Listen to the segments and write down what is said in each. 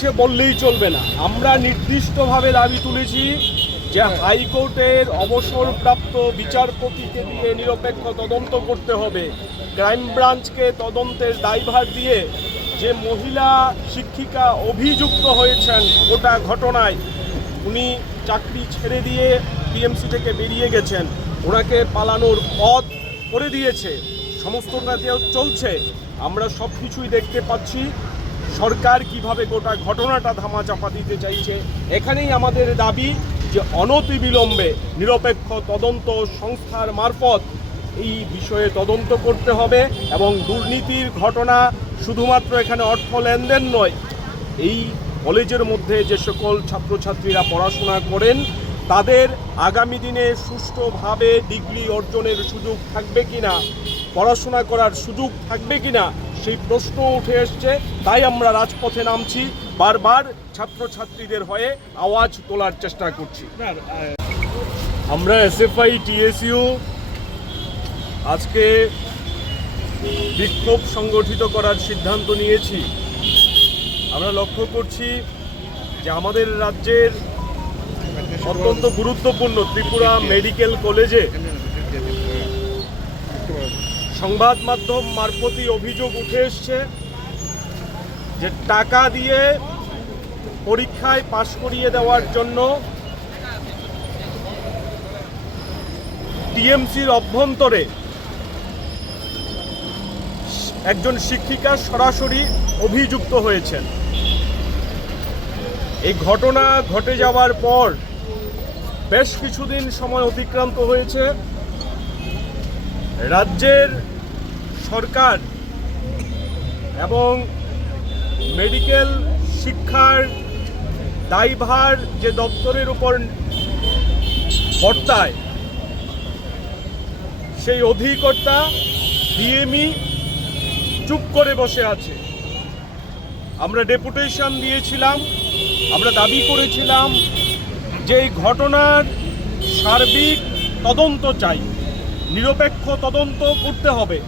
চলছে বললেই চলবে না। আমরা নির্দিষ্টভাবে দাবি তুলেছি যে হাইকোর্টের অবসরপ্রাপ্ত বিচারপতিকে দিয়ে নিরপেক্ষ তদন্ত করতে হবে। ক্রাইম ব্রাঞ্চকে তদন্তের দায়ভার দিয়ে যে মহিলা শিক্ষিকা অভিযুক্ত হয়েছেন গোটা ঘটনায়, উনি চাকরি ছেড়ে দিয়ে পিএমসি থেকে বেরিয়ে গেছেন, ওনাকে পালানোর পথ করে দিয়েছে, সমস্তটা চলছে। আমরা সব কিছুই দেখতে পাচ্ছি। সরকার কিভাবে গোটা ঘটনাটা ধামাচাপা দিতে চাইছে। এখানেই আমাদের দাবি যে অনতিবিলম্বে নিরপেক্ষ তদন্ত সংস্থার মারফত এই বিষয়ে তদন্ত করতে হবে এবং দুর্নীতির ঘটনা শুধুমাত্র এখানে অর্থ লেনদেন নয়, এই কলেজের মধ্যে যে সকল ছাত্রছাত্রীরা পড়াশোনা করেন তাদের আগামী দিনে সুষ্ঠুভাবে ডিগ্রি অর্জনের সুযোগ থাকবে কিনা, পড়াশোনা করার সুযোগ থাকবে কিনা, সেই প্রশ্ন উঠে এসছে। তাই আমরা রাজপথে নামছি, বারবার ছাত্রছাত্রীদের হয়ে আওয়াজ তোলার চেষ্টা করছি। আমরা এসএফআই টিএসইউ আজকে বিক্ষোভ সংগঠিত করার সিদ্ধান্ত নিয়েছি। আমরা লক্ষ্য করছি যে আমাদের রাজ্যের অত্যন্ত গুরুত্বপূর্ণ ত্রিপুরা মেডিকেল কলেজে সংবাদ মাধ্যম মারফতই অভিযোগ উঠে এসছে যে টাকা দিয়ে পরীক্ষায় পাশ করিয়ে দেওয়ার জন্য টিএমসির অভ্যন্তরে একজন শিক্ষিকা সরাসরি অভিযুক্ত হয়েছেন। এই ঘটনা ঘটে যাওয়ার পর বেশ কিছুদিন সময় অতিক্রান্ত হয়েছে। রাজ্যের সরকার এবং মেডিকেল শিক্ষার দায়ভার যে দপ্তরের উপর বর্তায়, সেই অধিকর্তা ডিএমই চুপ করে বসে আছে। আমরা ডেপুটেশন দিয়েছিলাম, আমরা দাবি করেছিলাম যে এই ঘটনার সার্বিক তদন্ত চাই, নিরপেক্ষ তদন্ত করতে হবে।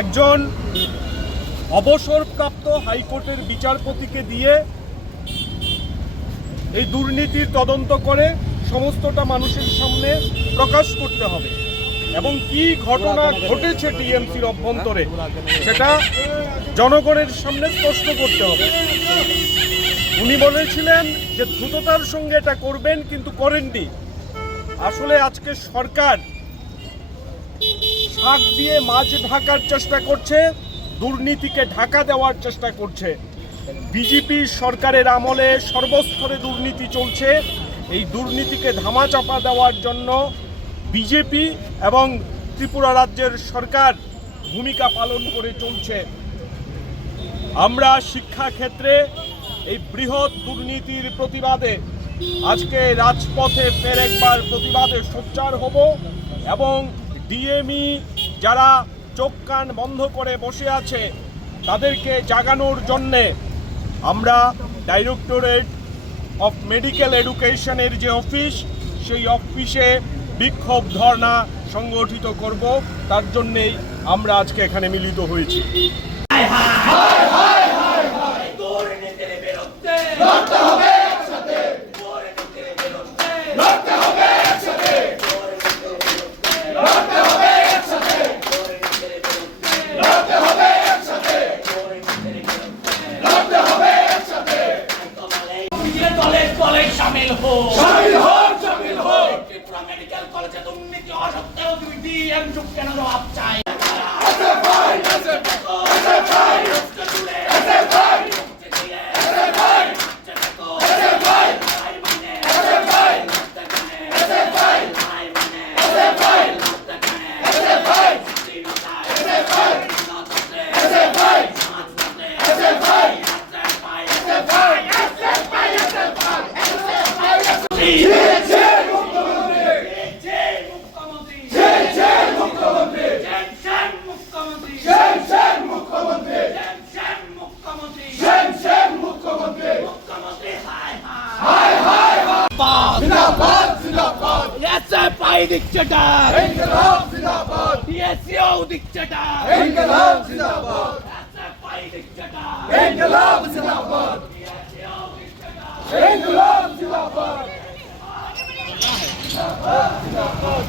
একজন অবসরপ্রাপ্ত হাইকোর্টের বিচারপতিকে দিয়ে এই দুর্নীতির তদন্ত করে সমস্তটা মানুষের সামনে প্রকাশ করতে হবে এবং কি ঘটনা ঘটেছে টিএমসির অভ্যন্তরে সেটা জনগণের সামনে স্পষ্ট করতে হবে। উনি বলেছিলেন যে দ্রুততার সঙ্গে এটা করবেন, কিন্তু করেননি। আসলে আজকে সরকার শাক দিয়ে মাছ ঢাকার চেষ্টা করছে, দুর্নীতিকে ঢাকা দেওয়ার চেষ্টা করছে। বিজেপি সরকারের আমলে সর্বস্তরে দুর্নীতি চলছে। এই দুর্নীতিকে ধামাচাপা দেওয়ার জন্য বিজেপি এবং ত্রিপুরা রাজ্যের সরকার ভূমিকা পালন করে চলছে। আমরা শিক্ষাক্ষেত্রে এই বৃহৎ দুর্নীতির প্রতিবাদে আজকে রাজপথে ফের একবার প্রতিবাদে সোচ্চার হব এবং ডিএমই যারা চোখ কান বন্ধ করে বসে আছে তাদেরকে জাগানোর জন্যে আমরা ডাইরেক্টরেট অফ মেডিকেল এডুকেশনের যে অফিস, সেই অফিসে বিক্ষোভ ধর্ণা সংগঠিত করব। তার জন্যেই আমরা আজকে এখানে মিলিত হয়েছি। शामिल हो शामिल हो त्रिपुरा मेडिकल कॉलेज दुर्नीति असत्य डीएम चुप কেন জবাব চাই SFI dictator! Tinggalab Zindabad! TSU dictator! Tinggalab Zindabad! SFI dictator इनकलाब जिंदाबाद इनकलाब जिंदाबाद जिंदाबाद